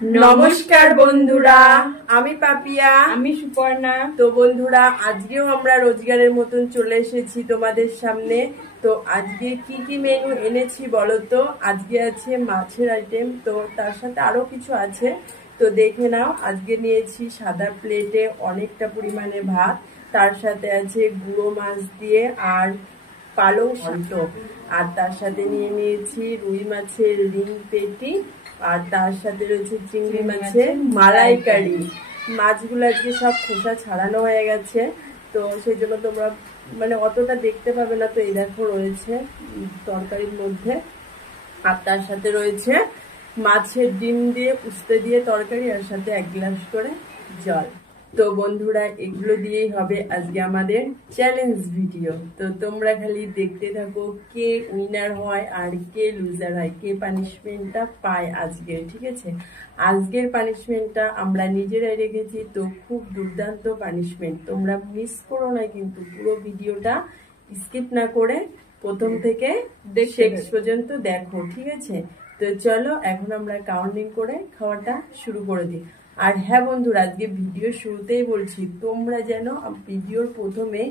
নমস্কার বন্ধুরা, আমি পাপিয়া, আমি সুপর্ণা। তো বন্ধুরা আজকেও আমরা রোজগারের মতন চলে এসেছি তোমাদের সামনে। তো আজকে কি কি মেনু এনেছি বলো তো? আজকে আছে মাছের আইটেম, তো তার সাথে আরো কিছু আছে, তো দেখে নাও। আজকে নিয়েছি সাদা প্লেটে অনেকটা পরিমাণে ভাত, তার সাথে আছে গুঁড়ো মাছ দিয়ে আর পালং শাক, আর তার সাথে নিয়ে নিয়েছি রুই মাছের রিং পেটি, আর তার সাথে রয়েছে চিংড়ি মাছের মালাইকারি। মাছগুলো আজকে সব খোসা ছাড়ানো হয়ে গেছে, তো সেই জন্য তোমরা মানে অতটা দেখতে পাবে না। তো এই দেখো রয়েছে তরকারির মধ্যে, আর তার সাথে রয়েছে মাছের ডিম দিয়ে উস্তে দিয়ে তরকারি, আর সাথে 1 গ্লাস করে জল। তো বন্ধুরা এগুলো দিয়েই হবে আজকে আমাদের চ্যালেঞ্জ ভিডিও। তো তোমরা খালি দেখতে থাকো কে উইনার হয় আর কে লুজার হয়, কে পানিশমেন্টটা পায় আজকে। ঠিক আছে, আজকের পানিশমেন্টটা আমরা নিজেরাই রেখেছি, তো খুব দুর্দান্ত পানিশমেন্ট। তোমরা মিস করো না কিন্তু, পুরো ভিডিওটা স্কিপ না করে প্রথম থেকে শেষ পর্যন্ত দেখো। ঠিক আছে, তো চলো এখন আমরা কাউন্টিং করে খাওয়াটা শুরু করে দিই। আর হ্যাঁ বন্ধুরা, আজকে ভিডিও শুরুতেই বলছি তোমরা যেন ভিডিওর প্রথমে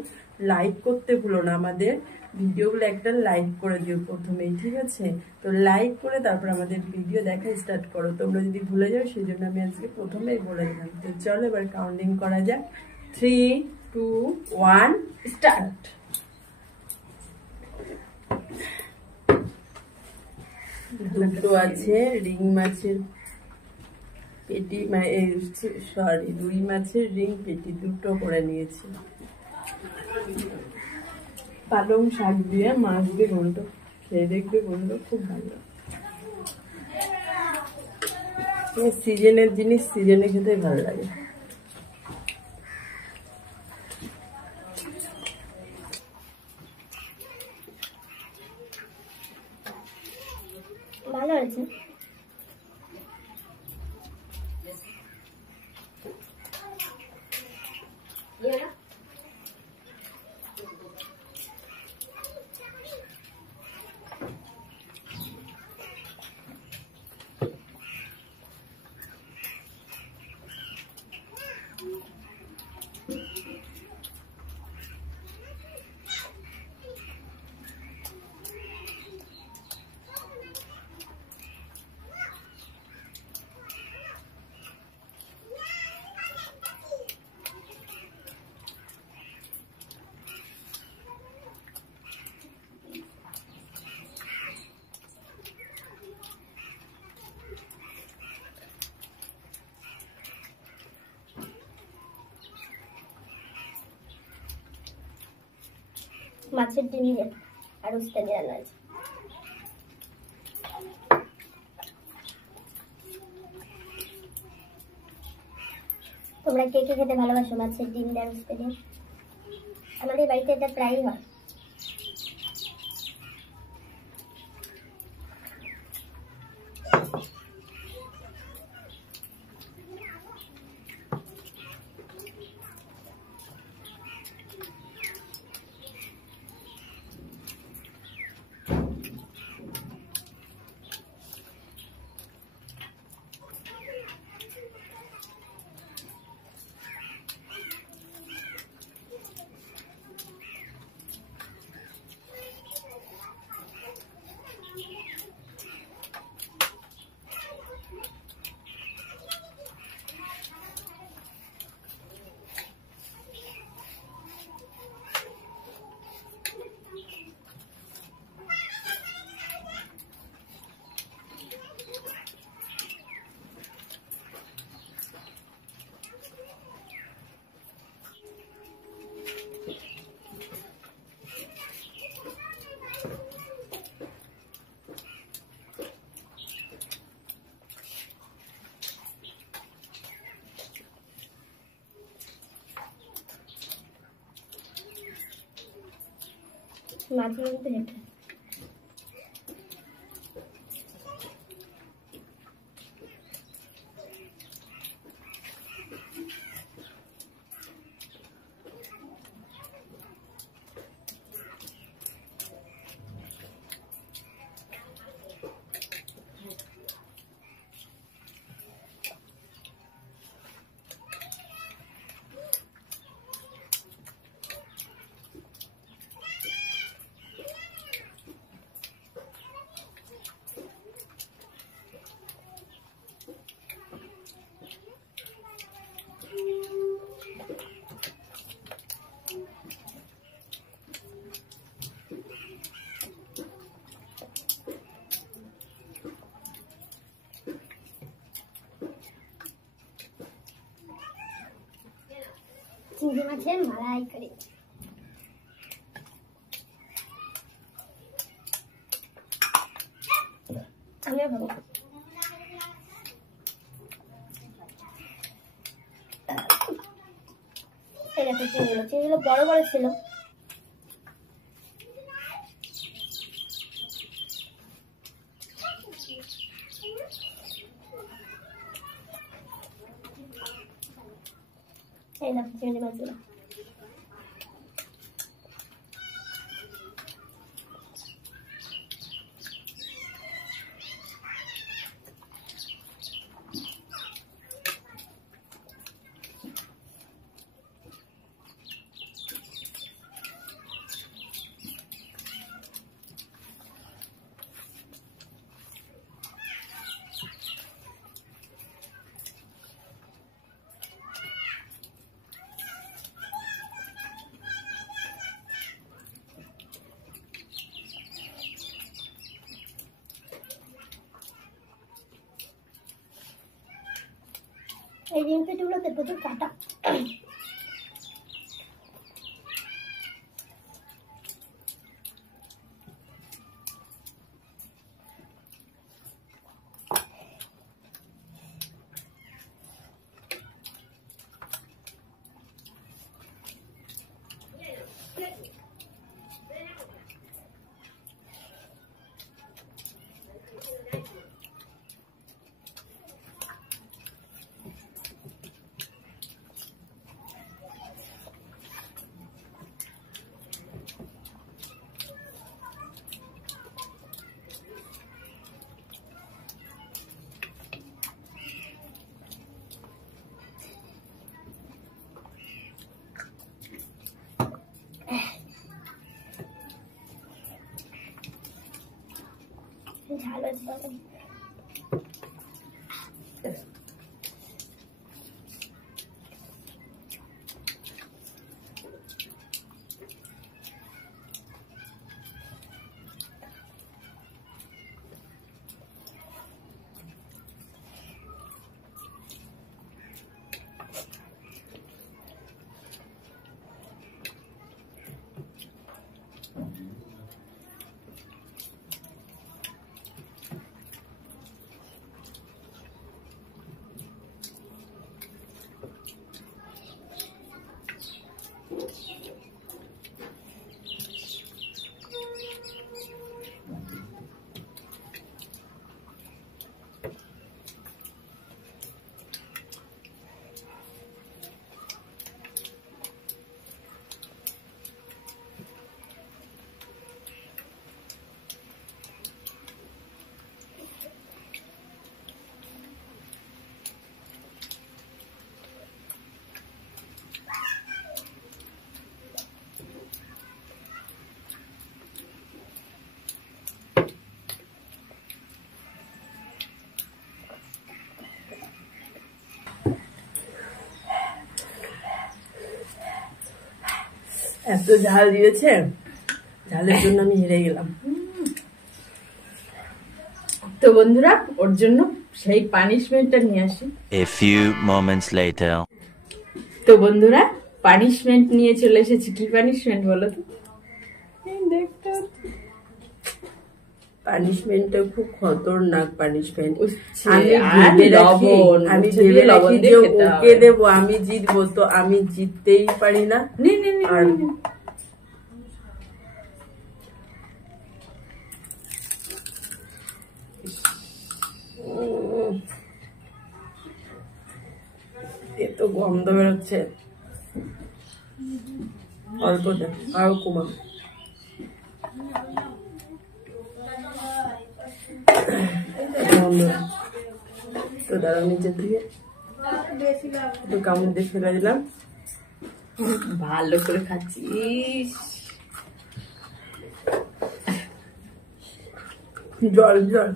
লাইক করতে ভুলো না। আমাদের ভিডিওগুলো একটা লাইক করে দিও প্রথমেই, ঠিক আছে? তো লাইক করে তারপর আমাদের ভিডিও দেখা স্টার্ট করো। তোমরা যদি ভুলে যাও সেই জন্য আমি আজকে প্রথমেই বলে দিলাম। তো চলো এবার কাউন্টিং করা যাক। 3, 2, 1 স্টার্ট। দুটো আছে রিং মাছের পেটি, সরি রুই মাছের রিং পেটি দুটো করে নিয়েছি। পালং শাক দিয়ে মাছ দিয়ে ঘন্ট, খেয়ে দেখবে বললো খুব ভালো। সিজনের জিনিস সিজনে খেতে ভালো লাগে। ভালো হয়েছে। মাছের ডিম দিয়ে আর উস্তা দিয়ে রান্না হয়েছে। তোমরা কে কে খেতে ভালোবাসো মাছের ডিম দিয়ে আর উস্তা দিয়ে? আমাদের বাড়িতে এটা প্রায়ই হয়। মাছের মধ্যে এটা চিংড়ি মাছের মালাইকারি। আমিও খাবো। এই দেখো চিংড়িগুলো বড় বড় ছিল। এই দেখো চিংড়ি মাছগুলো। এই ডিম পেটিগুলোতে প্রচুর কাটা। ঝাল আছে। এত ঝাল দিয়েছে, ঝালের জন্য আমি হেরে গেলাম। তো বন্ধুরা, ওর জন্য সেই পানিশমেন্টটা নিয়ে আসি। A few moments later. তো বন্ধুরা, পানিশমেন্ট নিয়ে চলে এসেছি। কি পানিশমেন্ট বলো তো? দেখতে পানিশমেন্টটা খুব খতরনাক পানিশমেন্ট। আমি ভেবে রাখি যে ওকে দেবো, আমি জিতবো, তো আমি জিততেই পারি না। আর এত গন্ধ বেরোচ্ছে। অল্প দেখ, আরো কমা। তো দাঁড়াও, নিচে থেকে একটু কামড় দিয়ে ফেলে দিলাম। ভালো করে খাচ্ছিস। জল জল।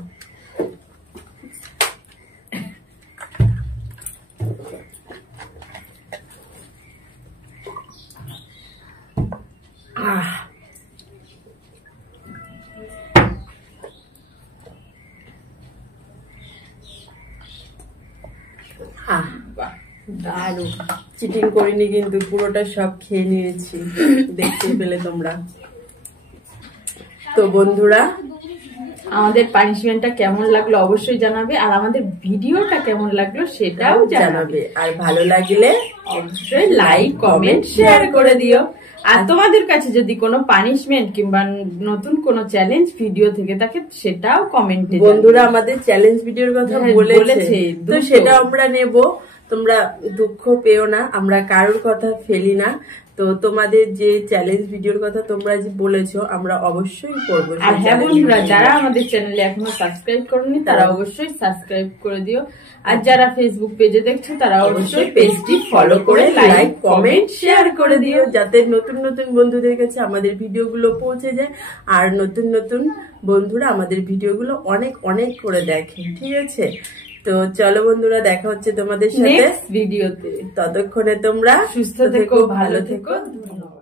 দারুণ, চিটিং করিনি কিন্তু, পুরোটা সব খেয়ে নিয়েছি, দেখতে পেলে তোমরা। তো বন্ধুরা, আমাদের পানিশমেন্টটা কেমন লাগলো অবশ্যই জানাবে, আর আমাদের ভিডিওটা কেমন লাগলো সেটাও জানাবে। আর ভালো লাগলে অবশ্যই লাইক কমেন্ট শেয়ার করে দিও। আর তোমাদের কাছে যদি কোনো পানিশমেন্ট কিংবা নতুন কোনো চ্যালেঞ্জ ভিডিও থেকে থাকে সেটাও কমেন্টে। বন্ধুরা আমাদের চ্যালেঞ্জ ভিডিওর কথা বলেছে, তো সেটা আমরা নেব, তোমরা দুঃখ পেও না, আমরা কারোর কথা ফেলি না। তো তোমাদের যে চ্যালেঞ্জ ভিডিওর কথা তোমরা যে বলেছো আমরা অবশ্যই করবো। আর হ্যাঁ বন্ধুরা, যারা আমাদের চ্যানেলে এখনো সাবস্ক্রাইব করনি তারা অবশ্যই সাবস্ক্রাইব করে দিও। আর যারা ফেসবুক পেজে দেখছো তারা অবশ্যই পেজটি ফলো করে লাইক কমেন্ট শেয়ার করে দিও, যাতে নতুন নতুন বন্ধুদের কাছে আমাদের ভিডিওগুলো পৌঁছে যায়, আর নতুন নতুন বন্ধুরা আমাদের ভিডিওগুলো অনেক অনেক করে দেখে। ঠিক আছে, তো চলো বন্ধুরা, দেখা হচ্ছে তোমাদের সাথে ভিডিওতে। ততক্ষণে তোমরা সুস্থ থেকো, ভালো থেকো, ধন্যবাদ।